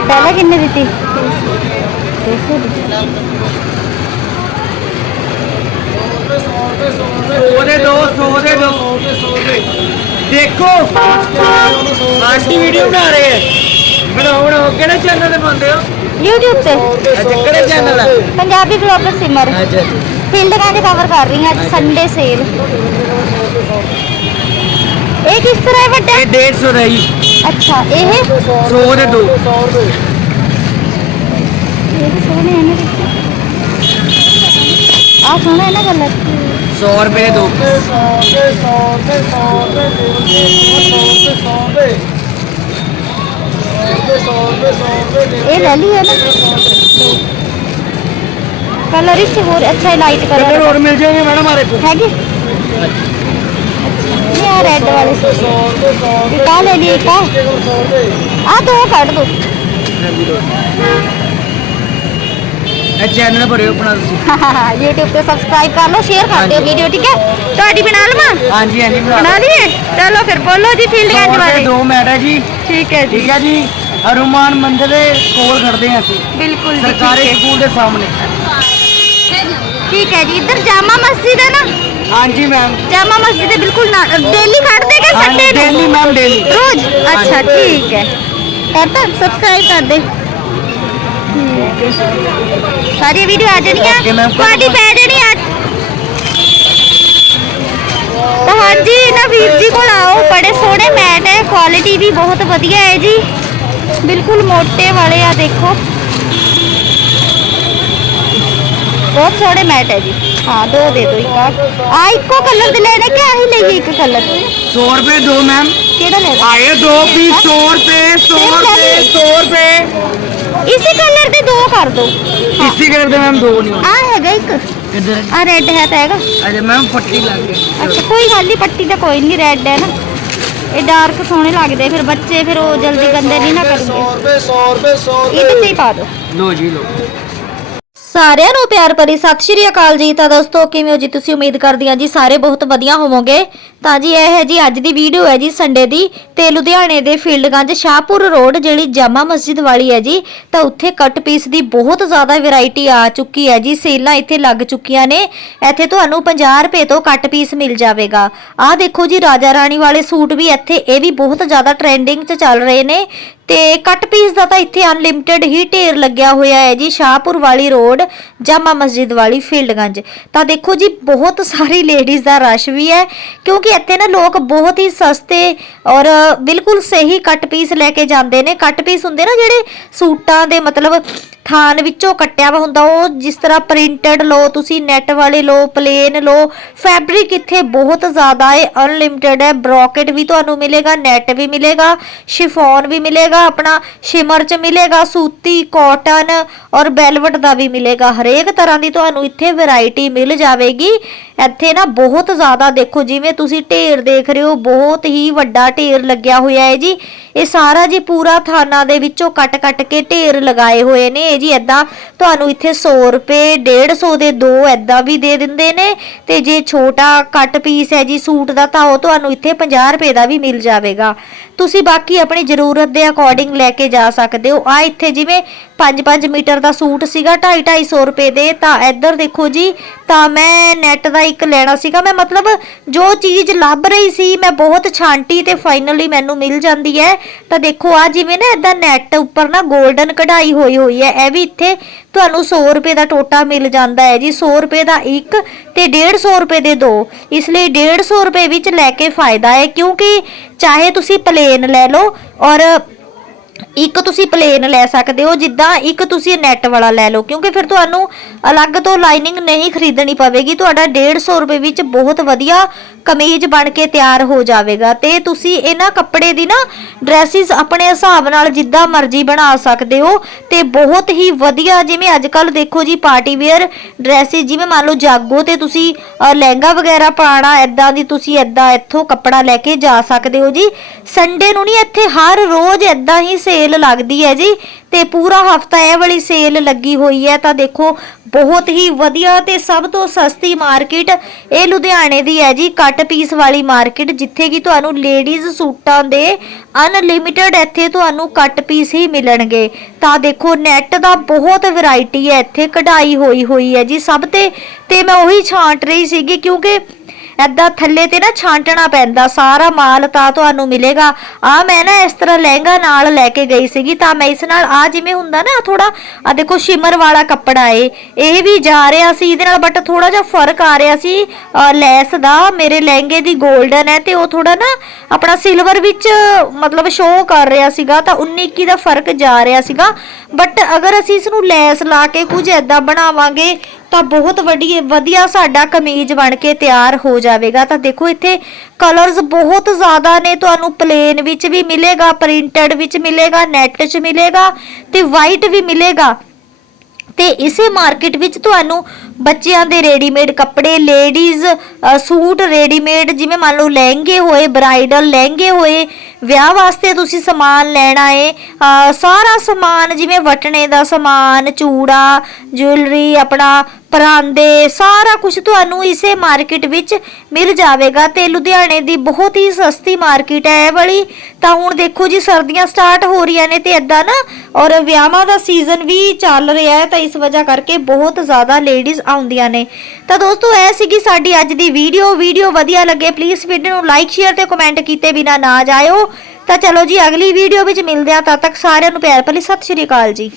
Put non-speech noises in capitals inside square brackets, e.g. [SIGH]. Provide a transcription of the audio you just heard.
ਪਹਿਲਾਂ ਕਿੰਨੇ ਦਿੱਤੀ? 200 ਦੀ ਉਹਦੇ ਦੋ ਸੌ ਦੇ ਦੋ। ਦੇਖੋ ਆਂਟੀ ਵੀਡੀਓ ਬਣਾ ਰਹੇ ਹੈ ਬਣਾਓ ਬਣਾਓ। ਕਿਹੜੇ ਚੈਨਲ ਤੇ ਪਾਉਂਦੇ ਹੋ? YouTube ਤੇ। ਅੱਛਾ ਕਿਹੜੇ ਚੈਨਲ ਹੈ ਪੰਜਾਬੀ ਬਲੌਗਰ ਸਿਮਰ ਅੱਛਾ ਫੀਲਡ ਗਾਣੇ ਕਵਰ ਕਰ ਰਹੀ ਹਾਂ ਅੱਜ ਸੰਡੇ ਸੇਲ ਇਹ ਕਿਸ ਤਰ੍ਹਾਂ ਹੈ ਵੱਡਾ ਇਹ 150 ਦਾ ਜੀ ਅੱਛਾ ਇਹ 100 ਦੇ ਦੋ ਇਹ ਵੀ ਸੋਹਣੇ ਹੈ ਨਾ ਆ ਸੋਹਣਾ ਹੈ ਨਾ ਕਲਰ 100 ਰੁਪਏ ਦੇ ਦੋ ਇਹ ਲੈ ਲਈ ਹੈ ਨਾ ਕਲਰ ਇਸ ਹੋਰ ਅੱਛਾ ਲਾਈਟ ਕਲਰ ਕਲਰ ਹੋਰ ਮਿਲ ਜਾਣਗੇ ਮੈਡਮ ਹਮਾਰੇ ਕੋ ਹੈਗੇ ਇਹ ਆ ਰੈੱਡ ਵਾਲੇ ਇੱਕ ਆਹ ਲੈ ਲਈ ਇੱਕ ਆ। ਆ ਦੋ ਕੱਢ ਦੋ। ਇਹ ਚੈਨਲ ਭਰਿਓ ਆਪਣਾ ਤੁਸੀਂ। [LAUGHS] YouTube ਤੇ ਸਬਸਕ੍ਰਾਈਬ ਕਰ ਲਓ ਸ਼ੇਅਰ ਕਰ ਦਿਓ ਵੀਡੀਓ ਠੀਕ ਹੈ? ਤੁਹਾਡੀ ਬਣਾ ਲਵਾਂ? ਹਾਂਜੀ ਹਾਂਜੀ ਬਣਾ ਬਣਾ ਲਈਏ? ਚਲੋ ਫਿਰ ਬੋਲੋ ਜੀ ਫੀਲਡ ਗੰਜ ਬਾਰੇ ਦੋ ਮੈਟ ਹੈ ਜੀ। ਠੀਕ ਹੈ ਜੀ। ਠੀਕ ਹੈ ਜੀ। ਹਨੂਮਾਨ ਮੰਦਿਰ ਦੇ ਕੋਲ ਖੜਦੇ ਹਾਂ ਅਸੀਂ। ਬਿਲਕੁਲ ਜੀ ਸਰਕਾਰੀ ਹੈ। ਸਕੂਲ ਦੇ ਸਾਹਮਣੇ। ਠੀਕ ਹੈ ਜੀ ਇੱਧਰ ਜਾਮਾ ਮਸਜਿਦ ਹੈ ਨਾ? ਹਾਂਜੀ ਮੈਮ ਜਾਮਾ ਮਸਜਿਦ ਦੇ ਬਿਲਕੁਲ ਡੇਲੀ ਖੜਦੇ ਕਿ ਸੰਡੇ ਹਾਂਜੀ ਨੂੰ? ਡੇਲੀ ਮੈਮ ਡੇਲੀ ਰੋਜ਼? ਅੱਛਾ ਠੀਕ ਹੈ। ਕਰਤਾ ਸਬਸਕ੍ਰਾਈਬ ਕਰ ਦੇ। ਸਾਰੀ ਵੀਡੀਓ ਆ ਜਾਣੀਆਂ। Okay, ma'am. ਤੁਹਾਡੀ ਪੈ ਜਾਣੀ ਅੱਜ ਤਾਂ ਹਾਂਜੀ ਇਹਨਾਂ ਵੀਰ ਜੀ ਕੋਲ ਆਓ ਬੜੇ ਸੋਹਣੇ ਮੈਟ ਹੈ ਕੁਆਲਿਟੀ ਵੀ ਬਹੁਤ ਵਧੀਆ ਹੈ ਜੀ। ਬਿਲਕੁਲ ਮੋਟੇ ਵਾਲੇ ਆ ਦੇਖੋ। ਬਹੁਤ ਸੋਹਣੇ ਮੈਟ ਹੈ ਜੀ। ਹਾਂ ਦੋ ਦੇ ਦਿਓ ਇੱਕ ਆਹ। ਆ ਇੱਕੋ ਕਲਰ ਦੇ ਲੈਣੇ ਕਿ ਆਹੀ ਲਈਏ ਇੱਕ ਕਲਰ 100 ਰੁਪਏ ਦੋ ਮੈਮ ਕਿਹੜਾ ਲੈਣਾ ਆਏ ਦੋ ਪੀਸ 100 ਰੁਪਏ 100 ਰੁਪਏ 100 ਰੁਪਏ। ਇਸੇ ਕਲਰ ਦੇ ਦੋ ਕਰ ਦਿਓ ਇਸੇ ਕਲਰ ਦੇ ਮੈਮ ਦੋ ਨਹੀਂ ਆ ਹੈਗਾ ਇੱਕ। ਆ ਰੈੱਡ ਹੈ ਤਾਂ ਹੈਗਾ। ਅਜੇ ਮੈਮ ਪੱਟੀ ਲੱਗ ਗਈ। ਅੱਛਾ ਕੋਈ ਗੱਲ ਨਹੀਂ ਪੱਟੀ ਤਾਂ ਕੋਈ ਨਹੀਂ ਰੈੱਡ ਹੈ ਨਾ। ਇਹ ਡਾਰਕ ਸੋਹਣੇ ਲੱਗਦੇ ਫਿਰ ਬੱਚੇ ਫਿਰ ਉਹ ਜਲਦੀ ਗੰਦੇ ਨਹੀਂ ਨਾ ਕਰਨਗੇ। ਰੁਪਏ 100 ਰੁਪਏ 100 ਇਹਦੇ 'ਚ ਹੀ ਪਾ ਦਿਓ ਲੋ ਜੀ ਲੋ ਸਾਰਿਆਂ ਨੂੰ ਪਿਆਰ ਭਰੀ ਸਤਿ ਸ਼੍ਰੀ ਅਕਾਲ ਜੀ। ਤਾਂ ਦੋਸਤੋ, ਕਿਵੇਂ ਹੋ ਜੀ? ਤੁਸੀਂ ਉਮੀਦ ਕਰਦੀ ਹਾਂ ਜੀ ਸਾਰੇ ਬਹੁਤ ਵਧੀਆ ਹੋਵੋਗੇ। ਤਾਂ ਜੀ ਇਹ ਹੈ ਜੀ ਅੱਜ ਦੀ ਵੀਡੀਓ ਹੈ ਜੀ ਸੰਡੇ ਦੀ ਤੇ ਲੁਧਿਆਣੇ ਦੇ ਫੀਲਡਗੰਜ ਸ਼ਾਹਪੁਰ ਰੋਡ ਜਿਹੜੀ ਜਾਮਾ ਮਸਜਿਦ ਵਾਲੀ ਹੈ ਜੀ, ਤਾਂ ਉੱਥੇ ਕੱਟ ਪੀਸ ਦੀ ਬਹੁਤ ਜ਼ਿਆਦਾ ਵੈਰਾਈਟੀ ਆ ਚੁੱਕੀ ਹੈ ਜੀ। ਸੇਲਾਂ ਇੱਥੇ ਲੱਗ ਚੁੱਕੀਆਂ ਨੇ। ਇੱਥੇ ਤੁਹਾਨੂੰ 50 ਰੁਪਏ ਤੋਂ ਕੱਟ ਪੀਸ ਮਿਲ ਜਾਵੇਗਾ। ਆਹ ਦੇਖੋ ਜੀ ਰਾਜਾ ਰਾਣੀ ਵਾਲੇ ਸੂਟ ਵੀ ਇੱਥੇ, ਇਹ ਵੀ ਬਹੁਤ ਜ਼ਿਆਦਾ ਟ੍ਰੈਂਡਿੰਗ 'ਚ ਚੱਲ ਰਹੇ ਨੇ। ਤੇ ਕੱਟ ਪੀਸ ਦਾ ਤਾਂ ਇੱਥੇ ਅਨਲਿਮਿਟਿਡ ਹੀ ਢੇਰ ਲੱਗਿਆ ਹੋਇਆ ਹੈ ਜੀ, ਸ਼ਾਹਪੁਰ ਵਾਲੀ ਰੋਡ। ਜਾਮਾ ਮਸਜਿਦ ਵਾਲੀ ਫੀਲਡਗੰਜ ਤਾਂ ਦੇਖੋ ਜੀ, ਬਹੁਤ ਸਾਰੀ ਲੇਡੀਜ਼ ਦਾ ਰਸ਼ ਵੀ ਹੈ, ਕਿਉਂਕਿ ਇੱਥੇ ਨਾ ਲੋਕ ਬਹੁਤ ਹੀ ਸਸਤੇ ਔਰ ਬਿਲਕੁਲ ਸਹੀ ਕੱਟ ਪੀਸ ਲੈ ਕੇ ਜਾਂਦੇ ਨੇ। ਕੱਟ ਪੀਸ ਹੁੰਦੇ ਨਾ ਜਿਹੜੇ ਸੂਟਾਂ ਦੇ ਮਤਲਬ ਥਾਨ ਵਿੱਚੋਂ ਕੱਟਿਆ ਵਾ ਹੁੰਦਾ, ਉਹ ਜਿਸ ਤਰ੍ਹਾਂ ਪ੍ਰਿੰਟਡ ਲਓ, ਤੁਸੀਂ ਨੈਟ ਵਾਲੇ ਲੋ ਪਲੇਨ ਲਓ ਫੈਬਰਿਕ ਇੱਥੇ ਬਹੁਤ ਜ਼ਿਆਦਾ ਹੈ। ਅਨਲਿਮਿਟਿਡ ਹੈ ਬ੍ਰੋਕਟ ਵੀ ਤੁਹਾਨੂੰ ਮਿਲੇਗਾ ਨੈਟ ਵੀ ਮਿਲੇਗਾ ਸ਼ਿਫੋਨ ਵੀ ਮਿਲੇਗਾ, ਆਪਣਾ ਸ਼ਿਮਰ ਚ ਮਿਲੇਗਾ, ਸੂਤੀ ਕਾਟਨ ਔਰ ਬੈਲਵਟ ਦਾ ਵੀ ਮਿਲੇਗਾ ਹਰ ਹਰੇਕ ਤਰ੍ਹਾਂ ਦੀ ਤੁਹਾਨੂੰ ਇੱਥੇ ਵੈਰਾਈਟੀ ਮਿਲ ਜਾਵੇਗੀ। ਇੱਥੇ ਨਾ ਬਹੁਤ ਜ਼ਿਆਦਾ ਦੇਖੋ, ਜਿਵੇਂ ਤੁਸੀਂ ਢੇਰ ਦੇਖ ਰਹੇ ਹੋ, ਬਹੁਤ ਹੀ ਵੱਡਾ ਢੇਰ ਲੱਗਿਆ ਹੋਇਆ ਹੈ ਜੀ। ਇਹ ਸਾਰਾ ਜੀ ਪੂਰਾ ਥਾਨਾ ਦੇ ਵਿੱਚੋਂ ਕੱਟ-ਕੱਟ ਕੇ ਢੇਰ ਲਗਾਏ ਹੋਏ ਨੇ। ਇਹ ਜੀ ਐਦਾਂ ਤੁਹਾਨੂੰ ਇੱਥੇ 100 ਰੁਪਏ 150 ਦੇ ਦੋ ਐਦਾਂ ਵੀ ਦੇ ਦਿੰਦੇ ਨੇ। ਤੇ ਜੇ ਛੋਟਾ ਕੱਟ ਪੀਸ ਹੈ ਜੀ ਸੂਟ ਦਾ, ਤਾਂ ਉਹ ਤੁਹਾਨੂੰ ਇੱਥੇ 50 ਰੁਪਏ ਦਾ ਵੀ ਮਿਲ ਜਾਵੇਗਾ। ਤੁਸੀਂ ਬਾਕੀ ਆਪਣੀ ਜ਼ਰੂਰਤ ਦੇ ਅਕੋਰਡਿੰਗ ਲੈ ਕੇ ਜਾ ਸਕਦੇ ਹੋ। ਆ ਇੱਥੇ ਜਿਵੇਂ 5-5 ਮੀਟਰ ਦਾ ਸੂਟ ਸੀਗਾ 2.5 ਰੁਪਏ ਦੇ। ਤਾਂ ਇੱਧਰ ਦੇਖੋ ਜੀ ਤਾਂ ਮੈਂ ਨੈਟ ਦਾ ਇੱਕ ਲੈਣਾ ਸੀਗਾ। ਮੈਂ ਮਤਲਬ ਜੋ ਚੀਜ਼ ਲੱਭ ਰਹੀ ਸੀ, ਮੈਂ ਬਹੁਤ ਛਾਂਟੀ ਤੇ ਫਾਈਨਲੀ ਮੈਨੂੰ ਮਿਲ ਜਾਂਦੀ ਹੈ। ਤਾਂ ਦੇਖੋ, ਆ ਜਿਵੇਂ ਨਾ ਇਦਾਂ ਨੈਟ ਉੱਪਰ ਨਾ 골ਡਨ ਕਢਾਈ ਹੋਈ ਹੋਈ ਹੈ, ਇਹ ਵੀ ਇੱਥੇ ਤੁਹਾਨੂੰ 100 ਰੁਪਏ ਦਾ ਟੋਟਾ ਮਿਲ ਜਾਂਦਾ ਹੈ ਜੀ। 100 ਰੁਪਏ ਦਾ ਇੱਕ ਤੇ 150 ਰੁਪਏ ਦੇ ਦੋ। ਇਸ ਲਈ 150 ਰੁਪਏ ਵਿੱਚ ਲੈ ਕੇ ਫਾਇਦਾ ਹੈ, ਕਿਉਂਕਿ ਚਾਹੇ ਤੁਸੀਂ ਪਲੇਨ ਲੈ ਲਓ ਔਰ ਇੱਕ ਤੁਸੀਂ ਪਲੇਨ ਲੈ ਸਕਦੇ ਹੋ, ਜਿੱਦਾਂ ਇੱਕ ਤੁਸੀਂ ਨੈਟ ਵਾਲਾ ਲੈ ਲਓ, ਕਿਉਂਕਿ ਫਿਰ ਤੁਹਾਨੂੰ ਅਲੱਗ ਤੋਂ ਲਾਈਨਿੰਗ ਨਹੀਂ ਖਰੀਦਣੀ ਪਵੇਗੀ, ਤੁਹਾਡਾ 150 ਰੁਪਏ ਵਿੱਚ ਬਹੁਤ ਵਧੀਆ ਕਮੀਜ਼ ਬਣ ਕੇ ਤਿਆਰ ਹੋ ਜਾਵੇਗਾ। ਤੇ ਤੁਸੀਂ ਇਹਨਾਂ ਕੱਪੜੇ ਦੀ ਨਾ ਡਰੈਸਿਸ ਆਪਣੇ ਹਿਸਾਬ ਨਾਲ ਜਿੱਦਾਂ ਮਰਜ਼ੀ ਬਣਾ ਸਕਦੇ ਹੋ, ਤੇ ਬਹੁਤ ਹੀ ਵਧੀਆ ਜਿਵੇਂ ਅੱਜ ਕੱਲ ਦੇਖੋ ਜੀ ਪਾਰਟੀ ਵੇਅਰ ਡਰੈਸਿਸ ਜਿਵੇਂ ਮੰਨ ਲਓ ਜਾਗੋ ਤੇ ਤੁਸੀਂ ਲਹਿੰਗਾ ਵਗੈਰਾ ਪਾਣਾ ਐਦਾਂ ਦੀ ਤੁਸੀਂ ਐਦਾਂ ਇੱਥੋਂ ਕੱਪੜਾ ਲੈ ਕੇ ਜਾ ਸਕਦੇ ਹੋ ਜੀ। ਸੰਡੇ ਨੂੰ ਨਹੀਂ ਇੱਥੇ ਹਰ ਰੋਜ਼ ਐਦਾਂ ਹੀ ਸੇਲ ਲੱਗਦੀ ਹੈ ਜੀ ਤੇ ਪੂਰਾ ਹਫਤਾ ਇਹ ਵਾਲੀ ਸੇਲ ਲੱਗੀ ਹੋਈ ਹੈ ਤਾਂ ਦੇਖੋ ਬਹੁਤ ਹੀ ਵਧੀਆ ਤੇ ਸਭ ਤੋਂ ਸਸਤੀ ਮਾਰਕੀਟ ਇਹ ਲੁਧਿਆਣੇ ਦੀ ਹੈ ਜੀ, ਕੱਟ ਪੀਸ ਵਾਲੀ ਮਾਰਕੀਟ, ਜਿੱਥੇ ਕਿ ਤੁਹਾਨੂੰ ਲੇਡੀਜ਼ ਸੂਟਾਂ ਦੇ ਅਨਲਿਮਿਟਿਡ ਇੱਥੇ ਤੁਹਾਨੂੰ ਕੱਟ ਪੀਸ ਹੀ ਮਿਲਣਗੇ। ਤਾਂ ਦੇਖੋ ਨੈਟ ਦਾ ਬਹੁਤ ਵੈਰਾਈਟੀ ਹੈ, ਇੱਥੇ ਕਢਾਈ ਹੋਈ ਹੋਈ ਹੈ ਜੀ। ਸਭ ਤੇ ਤੇ ਮੈਂ ਉਹੀ ਛਾਂਟ ਰਹੀ ਸੀਗੀ ਕਿਉਂਕਿ ਐਦਾਂ ਥੱਲੇ ਤੇ ਨਾ ਛਾਂਟਣਾ ਪੈਂਦਾ, ਸਾਰਾ ਮਾਲ ਤਾਂ ਤੁਹਾਨੂੰ ਮਿਲੇਗਾ। ਆ ਮੈਂ ਨਾ ਇਸ ਤਰ੍ਹਾਂ ਲਹਿੰਗਾ ਨਾਲ ਲੈ ਕੇ ਗਈ ਸੀਗੀ, ਤਾਂ ਮੈਂ ਇਸ ਨਾਲ ਆ ਜਿਵੇਂ ਹੁੰਦਾ ਨਾ ਥੋੜਾ ਆ ਦੇਖੋ ਸ਼ਿਮਰ ਵਾਲਾ ਕੱਪੜਾ ਏ, ਇਹ ਵੀ ਜਾ ਰਿਹਾ ਸੀ ਇਹਦੇ ਨਾਲ ਬਟ ਥੋੜਾ ਜਿਹਾ ਫ਼ਰਕ ਆ ਰਿਹਾ ਸੀ ਲੈਸ ਦਾ, ਮੇਰੇ ਲਹਿੰਗੇ ਦੀ 골ਡਨ ਹੈ ਤੇ ਉਹ ਥੋੜਾ ਨਾ ਆਪਣਾ ਸਿਲਵਰ ਵਿੱਚ ਮਤਲਬ ਸ਼ੋਅ ਕਰ ਰਿਹਾ ਸੀਗਾ, ਤਾਂ 19 21 ਦਾ ਫ਼ਰਕ ਜਾ ਰਿਹਾ ਸੀਗਾ। ਬਟ ਅਗਰ ਅਸੀਂ ਇਸ ਨੂੰ ਲੈਸ ਲਾ ਕੇ ਕੁਝ ਐਦਾਂ ਬਣਾਵਾਂਗੇ ਤਾਂ ਬਹੁਤ ਵਧੀਆ ਵਧੀਆ ਸਾਡਾ ਕਮੀਜ਼ ਬਣ ਕੇ ਤਿਆਰ ਹੋ ਜਾਵੇਗਾ। ਤਾਂ ਦੇਖੋ ਇੱਥੇ ਕਲਰਸ ਬਹੁਤ ਜ਼ਿਆਦਾ ਨੇ। ਤੁਹਾਨੂੰ ਪਲੇਨ ਵਿੱਚ ਵੀ ਮਿਲੇਗਾ ਪ੍ਰਿੰਟਡ ਵਿੱਚ ਮਿਲੇਗਾ ਨੈਟ 'ਚ ਮਿਲੇਗਾ ਤੇ ਵਾਈਟ ਵੀ ਮਿਲੇਗਾ। ਤੇ ਇਸੇ ਮਾਰਕੀਟ ਵਿੱਚ ਤੁਹਾਨੂੰ ਬੱਚਿਆਂ ਦੇ ਰੈਡੀਮੇਡ ਕੱਪੜੇ, ਲੇਡੀਜ਼ ਸੂਟ ਰੈਡੀਮੇਡ, ਜਿਵੇਂ ਮੰਨ ਲਓ ਲਹਿੰਗੇ ਹੋਏ, ਬ੍ਰਾਈਡਲ ਲਹਿੰਗੇ ਹੋਏ, ਵਿਆਹ ਵਾਸਤੇ ਤੁਸੀਂ ਸਮਾਨ ਲੈਣਾ ਏ ਸਾਰਾ ਸਮਾਨ ਜਿਵੇਂ ਵਟਣੇ ਦਾ ਸਮਾਨ, ਚੂੜਾ, ਜੁਐਲਰੀ, ਆਪਣਾ ਪਰਾਂਦੇ, ਸਾਰਾ ਕੁਝ ਤੁਹਾਨੂੰ ਇਸੇ ਮਾਰਕੀਟ ਵਿੱਚ ਮਿਲ ਜਾਵੇਗਾ ਤੇ ਲੁਧਿਆਣੇ ਦੀ ਬਹੁਤ ਹੀ ਸਸਤੀ ਮਾਰਕੀਟ ਹੈ ਇਹ ਵਾਲੀ। ਤਾਂ ਹੁਣ ਦੇਖੋ ਜੀ, ਸਰਦੀਆਂ ਸਟਾਰਟ ਹੋ ਰਹੀਆਂ ਨੇ ਤੇ ਇਦਾਂ ਨਾ ਔਰ ਵਿਆਹਾਂ ਦਾ ਸੀਜ਼ਨ ਵੀ ਚੱਲ ਰਿਹਾ ਹੈ ਤਾਂ ਇਸ ਵਜ੍ਹਾ ਕਰਕੇ ਬਹੁਤ ਜ਼ਿਆਦਾ ਲੇਡੀਜ਼ ਆਉਂਦੀਆਂ ਨੇ। ਤਾਂ ਦੋਸਤੋ, ਇਹ ਸੀਗੀ ਸਾਡੀ ਅੱਜ ਦੀ ਵੀਡੀਓ ਵੀਡੀਓ ਵਧੀਆ ਲੱਗੇ ਪਲੀਜ਼ ਵੀਡੀਓ ਨੂੰ ਲਾਈਕ ਸ਼ੇਅਰ ਤੇ ਕਮੈਂਟ ਕੀਤੇ ਬਿਨਾ ਨਾ ਜਾਇਓ। ਤਾਂ ਚਲੋ ਜੀ, ਅਗਲੀ ਵੀਡੀਓ ਵਿੱਚ ਮਿਲਦੇ ਆ ਤਦ ਤੱਕ ਸਾਰਿਆਂ ਨੂੰ ਪਿਆਰ ਭਰੀ ਸਤਿ ਸ਼੍ਰੀ ਅਕਾਲ ਜੀ।